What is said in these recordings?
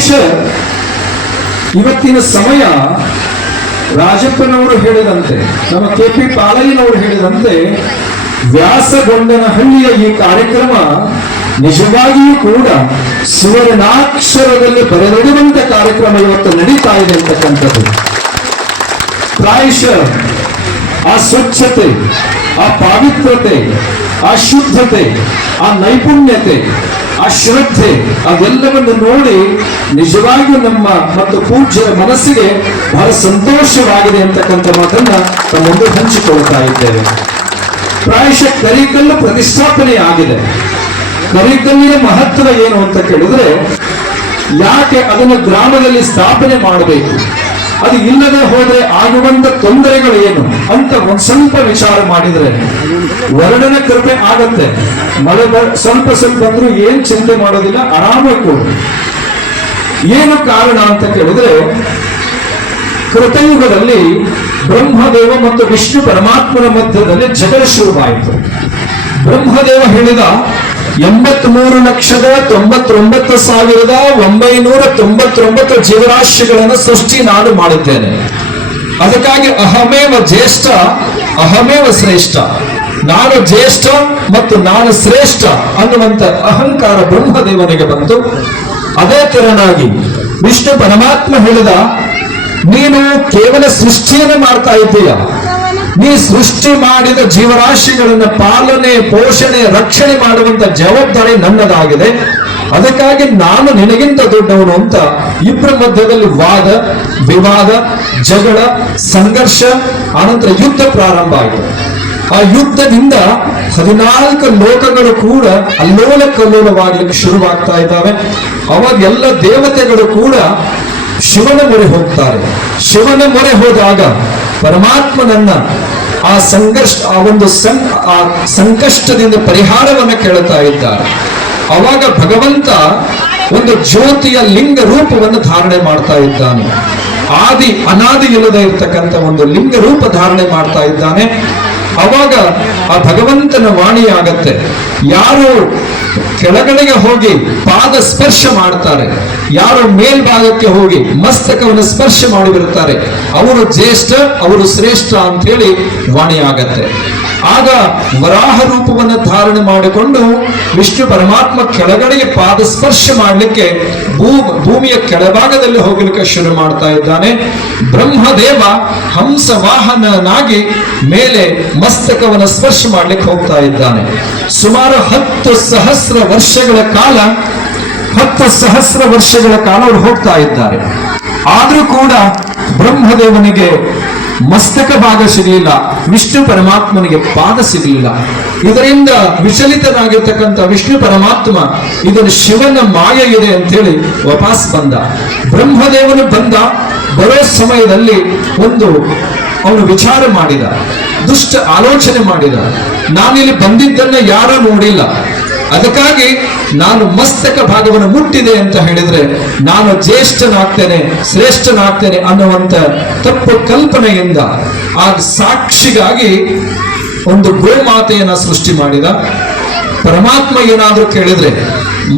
ಪ್ರಾಯಶಃ ಇವತ್ತಿನ ಸಮಯ ರಾಜಪ್ಪನವರು ಹೇಳಿದಂತೆ, ನಮ್ಮ KP ಪಾಲಯ್ಯನವರು ಹೇಳಿದಂತೆ, ವ್ಯಾಸಗೊಂಡನಹಳ್ಳಿಯ ಈ ಕಾರ್ಯಕ್ರಮ ನಿಜವಾಗಿಯೂ ಕೂಡ ಸುವರ್ಣಾಕ್ಷರದಲ್ಲಿ ಬರೆದಿಡುವಂತ ಕಾರ್ಯಕ್ರಮ ಇವತ್ತು ನಡೀತಾ ಇದೆ ಅಂತಕ್ಕಂಥದ್ದು. ಪ್ರಾಯಶಃ ಆ ಸ್ವಚ್ಛತೆ, ಆ ಪಾವಿತ್ರತೆ, ಆ ಶುದ್ಧತೆ, ಆ ನೈಪುಣ್ಯತೆ, ಆ ಶ್ರದ್ಧೆ, ಅದೆಲ್ಲವನ್ನು ನೋಡಿ ನಿಜವಾಗಿಯೂ ನಮ್ಮ ಮತ್ತು ಪೂಜ್ಯರ ಮನಸ್ಸಿಗೆ ಬಹಳ ಸಂತೋಷವಾಗಿದೆ ಅಂತಕ್ಕಂಥ ಮಾತನ್ನ ನಮ್ಮ ಮುಂದೆ ಹಂಚಿಕೊಳ್ತಾ ಇದ್ದೇವೆ. ಪ್ರಾಯಶಃ ಕರಿಗಲ್ಲು ಪ್ರತಿಷ್ಠಾಪನೆ ಆಗಿದೆ. ಕರಿಗಲ್ಲಿನ ಮಹತ್ವ ಏನು ಅಂತ ಕೇಳಿದ್ರೆ, ಯಾಕೆ ಅದನ್ನು ಗ್ರಾಮದಲ್ಲಿ ಸ್ಥಾಪನೆ ಮಾಡಬೇಕು, ಅದು ಇಲ್ಲದೆ ಹೋದ್ರೆ ಆಗುವಂತ ತೊಂದರೆಗಳು ಏನು ಅಂತ ಒಂದ್ ಸ್ವಲ್ಪ ವಿಚಾರ ಮಾಡಿದ್ರೆ ವರ್ಣನ ಕೃಪೆ ಆಗತ್ತೆ. ಮಳೆ ಸ್ವಲ್ಪ ಬಂದ್ರು ಏನ್ ಚಿಂತೆ ಮಾಡೋದಿಲ್ಲ, ಆರಾಮಾಗಿ ಕೂಡ. ಏನು ಕಾರಣ ಅಂತ ಕೇಳಿದ್ರೆ, ಕೃತಯುಗದಲ್ಲಿ ಬ್ರಹ್ಮದೇವ ಮತ್ತು ವಿಷ್ಣು ಪರಮಾತ್ಮನ ಮಧ್ಯದಲ್ಲಿ ಜಗಳ ಶುರುವಾಯಿತು. ಬ್ರಹ್ಮದೇವ ಹೇಳಿದ 83,99,999 ಜೀವರಾಶಿಗಳನ್ನು ಸೃಷ್ಟಿ ನಾನು ಮಾಡುತ್ತೇನೆ. ಅದಕ್ಕಾಗಿ ಅಹಮೇವ ಜ್ಯೇಷ್ಠ ಅಹಮೇವ ಶ್ರೇಷ್ಠ, ನಾನು ಜ್ಯೇಷ್ಠ ಮತ್ತು ನಾನು ಶ್ರೇಷ್ಠ ಅನ್ನುವಂತ ಅಹಂಕಾರ ಬ್ರಹ್ಮದೇವನಿಗೆ ಬಂತು. ಅದೇ ತೆರನಾಗಿ ವಿಷ್ಣು ಪರಮಾತ್ಮ ಹೇಳಿದ, ನೀನು ಕೇವಲ ಸೃಷ್ಟಿಯನ್ನು ಮಾಡ್ತಾ ಇದ್ದೀಯ, ನೀ ಸೃಷ್ಟಿ ಮಾಡಿದ ಜೀವರಾಶಿಗಳನ್ನ ಪಾಲನೆ, ಪೋಷಣೆ, ರಕ್ಷಣೆ ಮಾಡುವಂತ ಜವಾಬ್ದಾರಿ ನನ್ನದಾಗಿದೆ. ಅದಕ್ಕಾಗಿ ನಾನು ನಿನಗಿಂತ ದೊಡ್ಡವನು ಅಂತ ಇಬ್ಬರ ಮಧ್ಯದಲ್ಲಿ ವಾದ ವಿವಾದ, ಜಗಳ, ಸಂಘರ್ಷ, ಆನಂತರ ಯುದ್ಧ ಪ್ರಾರಂಭ ಆಯಿತು. ಆ ಯುದ್ಧದಿಂದ 14 ಲೋಕಗಳು ಕೂಡ ಅಲ್ಲೋಲ ಕಲ್ಲೋಲವಾಗಲಿಕ್ಕೆ ಶುರುವಾಗ್ತಾ ಇದ್ದಾವೆ. ಅವಾಗ ಎಲ್ಲ ದೇವತೆಗಳು ಕೂಡ ಶಿವನ ಮೊರೆ ಹೋಗ್ತಾರೆ. ಶಿವನ ಮೊರೆ ಹೋದಾಗ ಪರಮಾತ್ಮನನ್ನ ಆ ಸಂಘರ್ಷ, ಆ ಒಂದು ಸಂಕಷ್ಟದಿಂದ ಪರಿಹಾರವನ್ನ ಕೇಳುತ್ತಾ ಇದ್ದಾರೆ. ಅವಾಗ ಭಗವಂತ ಒಂದು ಜ್ಯೋತಿಯ ಲಿಂಗ ರೂಪವನ್ನು ಧಾರಣೆ ಮಾಡ್ತಾ ಇದ್ದಾನೆ. ಆದಿ ಅನಾದಿ ಇಲ್ಲದೆ ಇರ್ತಕ್ಕಂಥ ಒಂದು ಲಿಂಗ ರೂಪ ಧಾರಣೆ ಮಾಡ್ತಾ ಇದ್ದಾನೆ. ಅವಾಗ ಆ ಭಗವಂತನ ವಾಣಿಯಾಗತ್ತೆ, ಯಾರು ಕೆಳಗಡೆಗೆ ಹೋಗಿ ಪಾದ ಸ್ಪರ್ಶ ಮಾಡ್ತಾರೆ, ಯಾರು ಮೇಲ್ಭಾಗಕ್ಕೆ ಹೋಗಿ ಮಸ್ತಕವನ್ನು ಸ್ಪರ್ಶ ಮಾಡಿ ಬರುತ್ತಾರೆ, ಅವರು ಜ್ಯೇಷ್ಠ, ಅವರು ಶ್ರೇಷ್ಠ ಅಂತ ಹೇಳಿ ವಾಣಿಯಾಗತ್ತೆ. ಆಗ ವರಾಹ ರೂಪವನ್ನು ಧಾರಣೆ ಮಾಡಿಕೊಂಡು ವಿಷ್ಣು ಪರಮಾತ್ಮ ಕೆಳಗಡೆಗೆ ಪಾದ ಸ್ಪರ್ಶ ಮಾಡಲಿಕ್ಕೆ ಭೂಮಿಯ ಕೆಳಭಾಗದಲ್ಲಿ ಹೋಗಲಿಕ್ಕೆ ಶುರು ಮಾಡ್ತಾ ಇದ್ದಾನೆ. ಬ್ರಹ್ಮದೇವ ಹಂಸ ವಾಹನನಾಗಿ ಮೇಲೆ ಮಸ್ತಕವನ್ನು ಸ್ಪರ್ಶ ಮಾಡ್ಲಿಕ್ಕೆ ಹೋಗ್ತಾ ಇದ್ದಾನೆ. ಸುಮಾರು 10,000 ವರ್ಷಗಳ ಕಾಲ ಅವರು ಹೋಗ್ತಾ ಇದ್ದಾರೆ. ಆದ್ರೂ ಕೂಡ ಬ್ರಹ್ಮದೇವನಿಗೆ ಮಸ್ತಕ ಭಾಗ ಸಿಗಲಿಲ್ಲ, ವಿಷ್ಣು ಪರಮಾತ್ಮನಿಗೆ ಪಾದ ಸಿಗಲಿಲ್ಲ. ಇದರಿಂದ ವಿಚಲಿತನಾಗಿರ್ತಕ್ಕಂಥ ವಿಷ್ಣು ಪರಮಾತ್ಮ ಇದನ್ನು ಶಿವನ ಮಾಯ ಇದೆ ಅಂತ ಹೇಳಿ ವಾಪಸ್ ಬಂದ. ಬ್ರಹ್ಮದೇವನು ಬರೋ ಸಮಯದಲ್ಲಿ ಅವನು ವಿಚಾರ ಮಾಡಿದ, ದುಷ್ಟ ಆಲೋಚನೆ ಮಾಡಿದ. ನಾನಿಲ್ಲಿ ಬಂದಿದ್ದನ್ನ ಯಾರೂ ನೋಡಿಲ್ಲ, ಅದಕ್ಕಾಗಿ ನಾನು ಮಸ್ತಕ ಭಾಗವನ್ನು ಮುಟ್ಟಿದೆ ಅಂತ ಹೇಳಿದ್ರೆ ನಾನು ಜ್ಯೇಷ್ಠನಾಗ್ತೇನೆ, ಶ್ರೇಷ್ಠನಾಗ್ತೇನೆ ಅನ್ನುವಂತ ತಪ್ಪು ಕಲ್ಪನೆಯಿಂದ ಆ ಸಾಕ್ಷಿಗಾಗಿ ಒಂದು ಗೋಮಾತೆಯನ್ನ ಸೃಷ್ಟಿ ಮಾಡಿದ. ಪರಮಾತ್ಮ ಏನಾದ್ರೂ ಕೇಳಿದ್ರೆ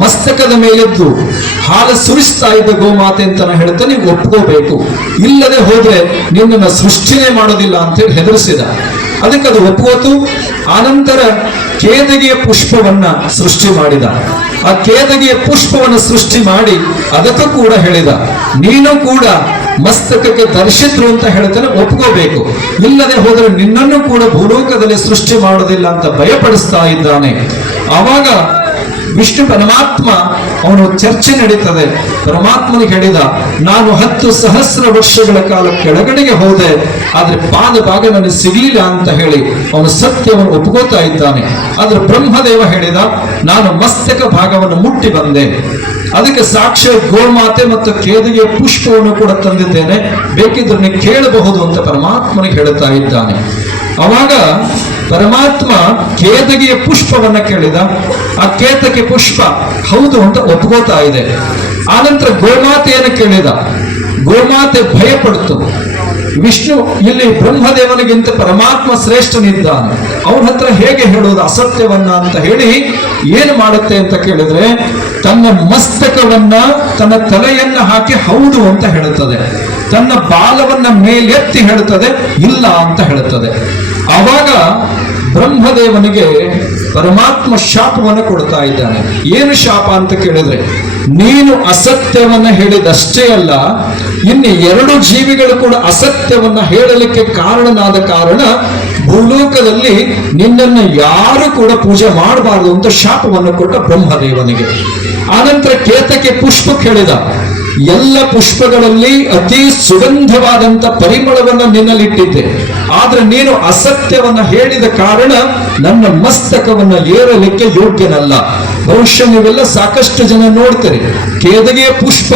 ಮಸ್ತಕದ ಮೇಲೆದ್ದು ಹಾಲು ಸುರಿಸ್ತಾ ಇದ್ದ ಗೋಮಾತೆ ಅಂತ ಹೇಳ್ತಾ ನೀವು ಒಪ್ಕೋಬೇಕು, ಇಲ್ಲದೆ ಹೋದ್ರೆ ನಿನ್ನನ್ನು ಸೃಷ್ಟಿನೇ ಮಾಡೋದಿಲ್ಲ ಅಂತ ಹೇಳಿ ಹೆದರಿಸಿದ. ಅದಕ್ಕೆ ಅದು ಒಪ್ಕೋತು. ಆನಂತರ ಕೇದಗಿಯ ಪುಷ್ಪವನ್ನ ಸೃಷ್ಟಿ ಮಾಡಿದ. ಆ ಕೇದಗಿಯ ಪುಷ್ಪವನ್ನು ಸೃಷ್ಟಿ ಮಾಡಿ ಅದಕ್ಕೂ ಕೂಡ ಹೇಳಿದ, ನೀನು ಕೂಡ ಮಸ್ತಕಕ್ಕೆ ಧರಿಸಿದ್ರು ಅಂತ ಹೇಳ್ತಾನೆ, ಒಪ್ಕೋಬೇಕು, ಇಲ್ಲದೆ ಹೋದ್ರೆ ನಿನ್ನನ್ನು ಕೂಡ ಭೂಲೋಕದಲ್ಲಿ ಸೃಷ್ಟಿ ಮಾಡೋದಿಲ್ಲ ಅಂತ ಭಯಪಡಿಸ್ತಾ ಇದ್ದಾನೆ. ಆವಾಗ ವಿಷ್ಣು ಪರಮಾತ್ಮ ಅವನು ಚರ್ಚೆ ನಡೀತದೆ. ಪರಮಾತ್ಮನಿಗೆ ಹೇಳಿದ, ನಾನು 10,000 ವರ್ಷಗಳ ಕಾಲ ಕೆಳಗಡೆಗೆ ಹೋದೆ, ಆದ್ರೆ ಪಾದ ಭಾಗ ನನಗೆ ಸಿಗಲಿಲ್ಲ ಅಂತ ಹೇಳಿ ಅವನು ಸತ್ಯವನ್ನು ಒಪ್ಕೋತಾ ಇದ್ದಾನೆ. ಆದ್ರೆ ಬ್ರಹ್ಮದೇವ ಹೇಳಿದ, ನಾನು ಮಸ್ತಕ ಭಾಗವನ್ನು ಮುಟ್ಟಿ ಬಂದೆ, ಅದಕ್ಕೆ ಸಾಕ್ಷಿ ಗೋಮಾತೆ ಮತ್ತು ಕೇದಿಗೆಯ ಪುಷ್ಪವನ್ನು ಕೂಡ ತಂದಿದ್ದೇನೆ, ಬೇಕಿದ್ರೆ ನೀವು ಕೇಳಬಹುದು ಅಂತ ಪರಮಾತ್ಮನಿಗೆ ಹೇಳುತ್ತಾ ಇದ್ದಾನೆ. ಅವಾಗ ಪರಮಾತ್ಮ ಕೇತಕಿಯ ಪುಷ್ಪವನ್ನ ಕೇಳಿದ. ಆ ಕೇತಕಿ ಪುಷ್ಪ ಹೌದು ಅಂತ ಒಪ್ಕೋತಾ ಇದೆ. ಆನಂತರ ಗೋಮಾತೆಯನ್ನು ಕೇಳಿದ. ಗೋಮಾತೆ ಭಯಪಡ್ತು. ವಿಷ್ಣು ಇಲ್ಲಿ ಬ್ರಹ್ಮದೇವನಿಗಿಂತ ಪರಮಾತ್ಮ ಶ್ರೇಷ್ಠನಿದ್ದಾನೆ, ಅವನ ಹತ್ರ ಹೇಗೆ ಹೇಳೋದು ಅಸತ್ಯವನ್ನ ಅಂತ ಹೇಳಿ ಏನು ಮಾಡುತ್ತೆ ಅಂತ ಕೇಳಿದ್ರೆ, ತನ್ನ ಮಸ್ತಕವನ್ನ ತನ್ನ ತಲೆಯನ್ನ ಹಾಕಿ ಹೌದು ಅಂತ ಹೇಳುತ್ತದೆ, ತನ್ನ ಬಾಲವನ್ನ ಮೇಲೆತ್ತಿ ಹೇಳುತ್ತದೆ ಇಲ್ಲ ಅಂತ ಹೇಳುತ್ತದೆ. ಆವಾಗ ಬ್ರಹ್ಮದೇವನಿಗೆ ಪರಮಾತ್ಮ ಶಾಪವನ್ನು ಕೊಡ್ತಾ ಇದ್ದಾನೆ. ಏನು ಶಾಪ ಅಂತ ಕೇಳಿದ್ರೆ, ನೀನು ಅಸತ್ಯವನ್ನ ಹೇಳಿದಷ್ಟೇ ಅಲ್ಲ, ಇನ್ನು 2 ಜೀವಿಗಳು ಕೂಡ ಅಸತ್ಯವನ್ನ ಹೇಳಲಿಕ್ಕೆ ಕಾರಣನಾದ ಕಾರಣ ಭೂಲೋಕದಲ್ಲಿ ನಿನ್ನನ್ನು ಯಾರು ಕೂಡ ಪೂಜೆ ಮಾಡಬಾರದು ಅಂತ ಶಾಪವನ್ನು ಕೊಟ್ಟ ಬ್ರಹ್ಮದೇವನಿಗೆ. ಆನಂತರ ಕೇತಕ್ಕೆ ಪುಷ್ಪ ಕೇಳಿದ, ಎಲ್ಲ ಪುಷ್ಪಗಳಲ್ಲಿ ಅತಿ ಸುಗಂಧವಾದಂತ ಪರಿಮಳವನ್ನು ನಿನ್ನಲ್ಲಿಟ್ಟಿದ್ದೆ, ಆದ್ರೆ ನೀನು ಅಸತ್ಯವನ್ನ ಹೇಳಿದ ಕಾರಣ ನನ್ನ ಮಸ್ತಕವನ್ನ ಏರಲಿಕ್ಕೆ ಯೋಗ್ಯನಲ್ಲ. ಬಹುಶಃ ನೀವೆಲ್ಲ ಸಾಕಷ್ಟು ಜನ ನೋಡ್ತೀರಿ, ಕೇದಗೆಯ ಪುಷ್ಪ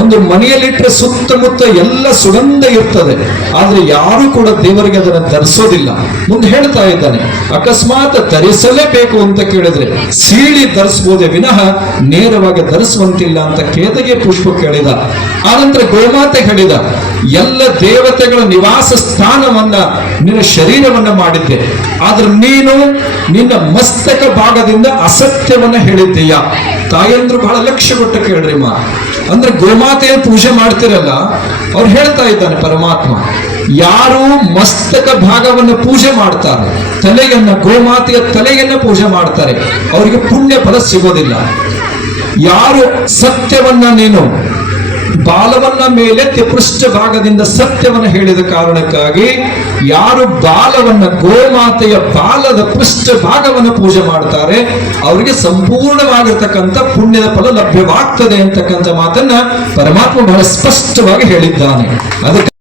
ಒಂದು ಮನೆಯಲ್ಲಿಟ್ಟರೆ ಸುತ್ತಮುತ್ತ ಎಲ್ಲ ಸುಗಂಧ ಇರ್ತದೆ, ಆದ್ರೆ ಯಾರು ಕೂಡ ದೇವರಿಗೆ ಅದನ್ನು ಧರಿಸೋದಿಲ್ಲ. ಮುಂದೆ ಹೇಳ್ತಾ ಇದ್ದಾನೆ, ಅಕಸ್ಮಾತ್ ಧರಿಸಲೇಬೇಕು ಅಂತ ಕೇಳಿದ್ರೆ ಸೀಳಿ ಧರಿಸಬಹುದೇ ವಿನಃ ನೇರವಾಗಿ ಧರಿಸುವಂತಿಲ್ಲ ಅಂತ ಕೇದಗೆಯ ಪುಷ್ಪ ಕೇಳಿದ. ಆನಂತರ ಗೋಮಾತೆ ಹೇಳಿದ, ಎಲ್ಲ ದೇವತೆಗಳ ನಿವಾಸ ಸ್ಥಾನವನ್ನ ನಿನ್ನ ಶರೀರವನ್ನ ಮಾಡಿದ್ದೆ, ಆದ್ರೆ ನೀನು ನಿನ್ನ ಮಸ್ತಕ ಭಾಗದಿಂದ ಅಸತ್ಯವನ್ನ ಹೇಳಿದ್ದೀಯ. ತಾಯಂದ್ರು ಬಹಳ ಲಕ್ಷ್ಯ ಕೊಟ್ಟು ಕೇಳ್ರಿ ಮಾ, ಅಂದ್ರೆ ಗೋಮಾತೆಯ ಪೂಜೆ ಮಾಡ್ತಿರಲ್ಲ, ಅವ್ರು ಹೇಳ್ತಾ ಇದ್ದಾನೆ ಪರಮಾತ್ಮ, ಯಾರು ಮಸ್ತಕ ಭಾಗವನ್ನು ಪೂಜೆ ಮಾಡ್ತಾರೆ, ತಲೆಯನ್ನ ಗೋಮಾತೆಯ ತಲೆಯನ್ನ ಪೂಜೆ ಮಾಡ್ತಾರೆ, ಅವರಿಗೆ ಪುಣ್ಯ ಫಲ ಸಿಗೋದಿಲ್ಲ. ಯಾರು ಸತ್ಯವನ್ನ ನೀನು ಬಾಲವನ್ನ ಮೇಲೆತ್ತಿ ಪೃಷ್ಠ ಭಾಗದಿಂದ ಸತ್ಯವನ್ನು ಹೇಳಿದ ಕಾರಣಕ್ಕಾಗಿ ಯಾರು ಬಾಲವನ್ನ ಗೋಮಾತೆಯ ಬಾಲದ ಪೃಷ್ಠ ಭಾಗವನ್ನು ಪೂಜೆ ಮಾಡ್ತಾರೆ ಅವರಿಗೆ ಸಂಪೂರ್ಣವಾಗಿರ್ತಕ್ಕಂಥ ಪುಣ್ಯದ ಫಲ ಲಭ್ಯವಾಗ್ತದೆ ಅಂತಕ್ಕಂಥ ಮಾತನ್ನ ಪರಮಾತ್ಮ ಬಹಳ ಸ್ಪಷ್ಟವಾಗಿ ಹೇಳಿದ್ದಾನೆ. ಅದಕ್ಕೆ